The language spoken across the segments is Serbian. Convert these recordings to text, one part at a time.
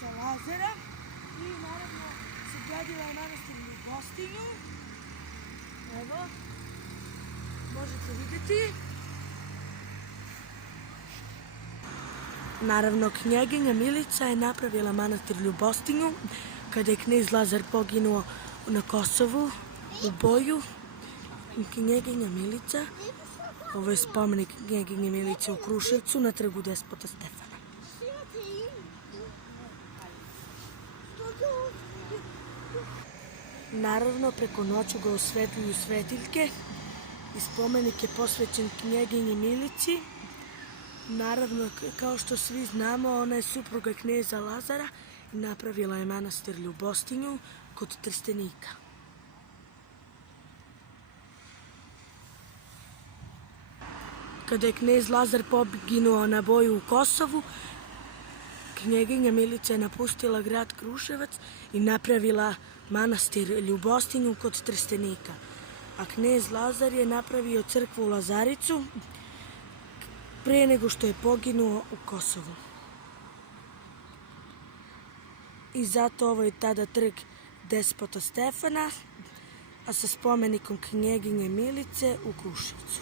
kneza Lazara i naravno sagradila je manastir Ljubostinju. Evo, možete vidjeti. Naravno, knjeginja Milica je napravila manastir Ljubostinju kada je knez Lazar poginuo na Kosovu u boju. Knjeginja Milica, ovo je spomenik knjeginje Milice u Kruševcu na trgu Despota Stefana. Naravno, preko noću ga osvetljuju svetiljke i spomenik je posvećen knjeginji Milici. Naravno, kao što svi znamo, ona je supruga kneza Lazara i napravila je manastir Ljubostinju kod Trstenika. Kada je knez Lazar poginuo na boju u Kosovu, knjeginja Milica je napustila grad Kruševac i napravila manastir Ljubostinju kod Trstenika. A knez Lazar je napravio crkvu u Lazaricu pre nego što je poginuo u Kosovu. I zato ovo je tada trg Despota Stefana, a sa spomenikom knjeginje Milice u Kruševcu.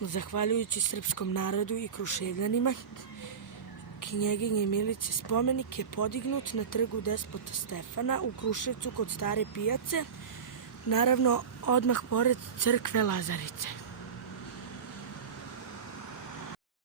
Zahvaljujući srpskom narodu i Kruševljanima, knjeginje Milice spomenik je podignut na trgu Despota Stefana u Kruševcu kod Stare pijace, naravno odmah pored crkve Lazarice.